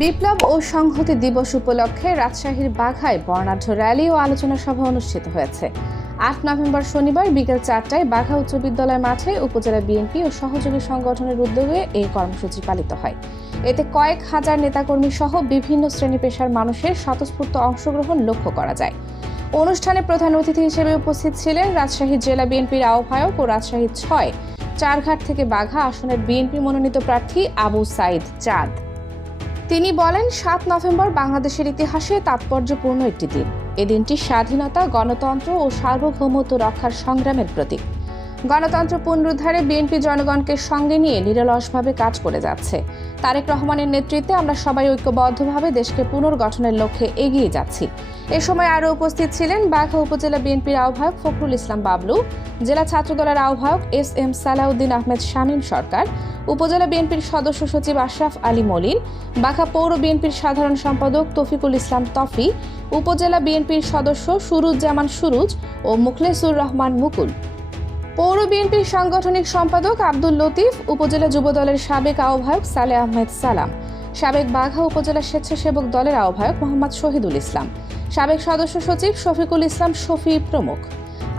বিপ্লব ও সংহতি দিবস উপলক্ষে রাজশাহীর বাঘায় বর্ণাঢ্য র্যালি ও আলোচনা সভা অনুষ্ঠিত হয়েছে। ৮ নভেম্বর শনিবার বিকেল ৪টায় বাঘা উচ্চ বিদ্যালয় মাঠে উপজেলা বিএনপি ও সহযোগী সংগঠনের উদ্যোগে এই কর্মসূচি পালিত হয়। এতে কয়েক হাজার নেতাকর্মী সহ বিভিন্ন শ্রেণী পেশার মানুষের স্বতঃস্ফূর্ত অংশগ্রহণ লক্ষ্য করা যায়। অনুষ্ঠানে প্রধান অতিথি হিসেবে উপস্থিত ছিলেন রাজশাহী জেলা বিএনপির আহ্বায়ক ও রাজশাহী ৬ চারঘাট থেকে বাঘা আসনের বিএনপি মনোনীত প্রার্থী আবু সাইদ চাঁদ। তিনি বলেন, ৭ নভেম্বর বাংলাদেশের ইতিহাসে তাৎপর্যপূর্ণ একটি দিন। এ দিনটি স্বাধীনতা, গণতন্ত্র ও সার্বভৌমত্ব রক্ষার সংগ্রামের প্রতীক। গণতন্ত্র পুনরুদ্ধারে বিএনপি জনগণকে সঙ্গে নিয়ে নিরলসভাবে কাজ করে যাচ্ছে। তারেক রহমানের নেতৃত্বে আমরা সবাই ঐক্যবদ্ধভাবে দেশকে পুনর্গঠনের লক্ষ্যে এগিয়ে যাচ্ছি। এ সময় আরও উপস্থিত ছিলেন বাঘা উপজেলা বিএনপির আহ্বায়ক ফখরুল ইসলাম বাবলু, জেলা ছাত্রদলের আহ্বায়ক এস.এম. সালাউদ্দিন আহমেদ শামীম সরকার, উপজেলা বিএনপির সদস্য সচিব আশরাফ আলী মলিন, বাঘা পৌর বিএনপির সাধারণ সম্পাদক তৌফিকুল ইসলাম তফি, উপজেলা বিএনপির সদস্য সুরুজ্জামান সুরুজ ও মুখলেসুর রহমান মুকুল, পৌর বিএনপির সাংগঠনিক সম্পাদক আব্দুল লতিফ, উপজেলা যুবদলের সাবেক আহ্বায়ক সালেহ আহমেদ সালাম, সাবেক বাঘা উপজেলা স্বেচ্ছাসেবক দলের আহ্বায়ক মোহাম্মদ শহীদুল ইসলাম, সাবেক সদস্য সচিব শফিকুল ইসলাম শফি প্রমুখ।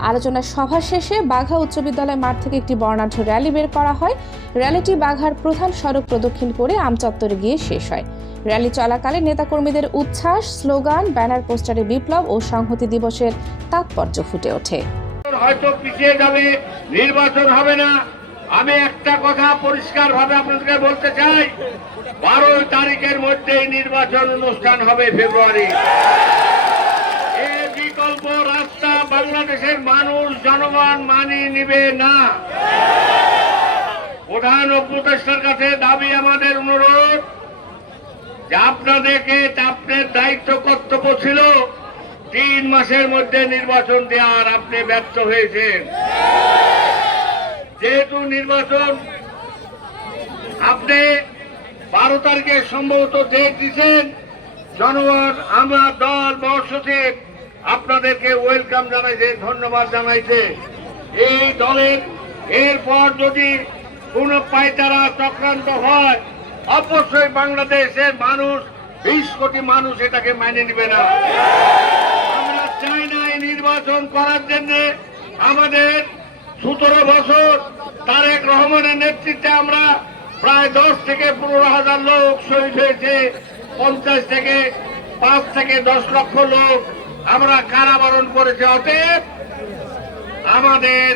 আলোচনা সভা শেষে বাঘা উচ্চ বিদ্যালয় মাঠ থেকে একটি বর্ণাঢ্য র্যালি বের করা হয়। র্যালিটি বাঘার প্রধান সড়ক প্রদক্ষিণ করে আমচত্বরে গিয়ে শেষ হয়। র্যালি চলাকালে নেতাকর্মীদের উচ্ছ্বাস, স্লোগান, ব্যানার পোস্টারে বিপ্লব ও সংহতি দিবসের তাৎপর্য ফুটে ওঠে। হয়তো পিছিয়ে যাবে, নির্বাচন হবে না। আমি একটা কথা পরিষ্কার ভাবে আপনাদেরকে বলতে চাই, 12 তারিখের মধ্যেই নির্বাচন অনুষ্ঠান হবে ফেব্রুয়ারি। এই বিকল্প রাস্তা বাংলাদেশের মানুষ জনগণ মানিয়ে নিবে না। প্রধান উপদেষ্টার কাছে দাবি, আমাদের অনুরোধ যে আপনাদেরকে আপনার দায়িত্ব কর্তব্য ছিল 3 মাসের মধ্যে নির্বাচন দেওয়ার, আপনি ব্যর্থ হয়েছেন। যেহেতু নির্বাচন আপনি 12 তারিখে সম্ভবত ডেট দিচ্ছেন, জনগণ, আমরা দল মহাসচিব আপনাদেরকে ওয়েলকাম জানাইছে, ধন্যবাদ জানাইছে। এই দলের এরপর যদি কোন পায়তারা চক্রান্ত হয়, অবশ্যই বাংলাদেশের মানুষ, 20 কোটি মানুষ এটাকে মেনে নিবে না। আমরা চাই না এই নির্বাচন করার জন্য। আমাদের 17 বছর তারেক রহমানের নেতৃত্বে আমরা প্রায় 10 থেকে 15 হাজার লোক শহীদ হয়েছে, 50 থেকে 5 থেকে 10 লক্ষ লোক আমরা কারাবরণ করেছি। অতএব আমাদের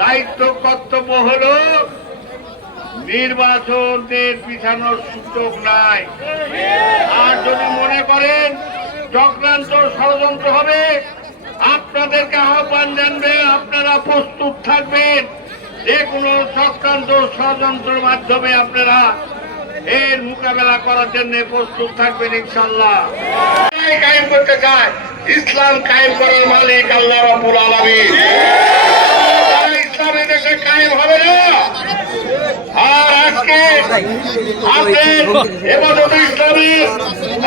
দায়িত্ব কর্তব্য হলো নির্বাচনের পিছানোর সুযোগ নাই। আর যদি মনে করেন চক্রান্ত ষড়যন্ত্র হবে, আপনাদেরকে আহ্বান জানবে, আপনারা প্রস্তুত থাকবেন। যে কোনো চক্রান্ত ষড়যন্ত্রের মাধ্যমে আপনারা এর মোকাবেলা করার জন্য প্রস্তুত থাকবেন ইনশাআল্লাহ। কায়েম করতে চায়, ইসলাম কায়েম করার মালিক আল্লাহ রাব্বুল আলামিন। ইসলামী দেশে কায়েম হবে না। আর আজকে আপনার হেফাজত ইসলামী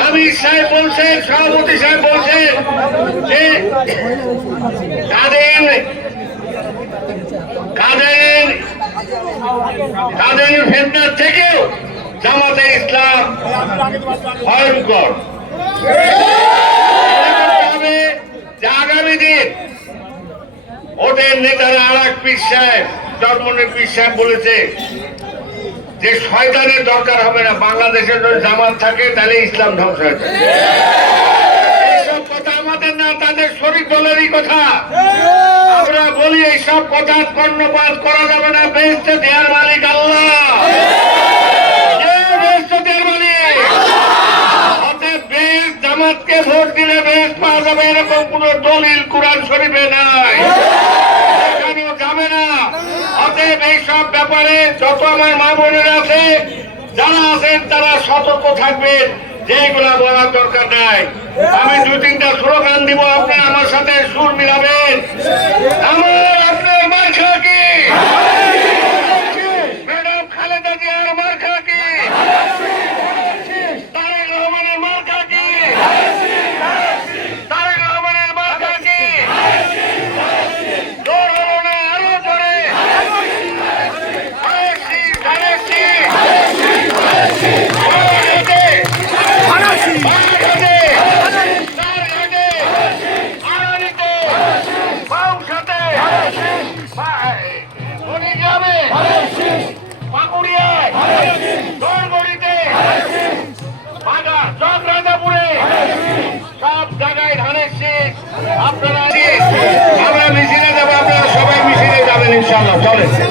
আমির সাহেব বলছেন, সভাপতি সাহেব বলছেন যে কাদের ফেতনার থেকেও জামাতে ইসলাম ভয়ঙ্কর। আগামী দিন ওদের নেতারা আর এক পীর সাহেব, চরমনের পীর সাহেব বলেছে যে শয়তানের দরকার হবে না, বাংলাদেশে যদি জামাত থাকে তাহলে ইসলাম ধ্বংস হয়ে যাবে। এইসব কথা আমাদের না, তাদের শরীর দলেরই কথা। আমরা বলি এইসব কথা কর্ণপাত করা যাবে না। বেহেশতে দেওয়ার মালিক আল্লাহ। জামাতকে ভোট দিলে বেশ পাওয়া যাবে এরকম কোন দলিল কোরআন শরীফে নাই, এখানেও যাবে না। অতএব এইসব ব্যাপারে যত আমার মা বোনেরা আছে, যারা আছেন তারা সতর্ক থাকবেন, যেগুলা বলার দরকার নাই। আমি 2-3টা স্লোগান দিব, আপনি আমার সাথে সুর মিলাবেন। আমার আপনার মার্কা কি? ম্যাডাম খালেদা জিয়ার মার্কা কি? তারেক রহমানের মার্কা কি? তারেক রহমানের মার্কা কি? জোর হলো না, আরো জোরে। আরেকটি গড়গড়িতে, চকরাজাপুরে, সব জায়গায় ধানের শীষ। আপনারা আমরা মিছিলে যাবো, আপনারা সবাই মিছিলে যাবেন ইনশাআল্লাহ। চলেন।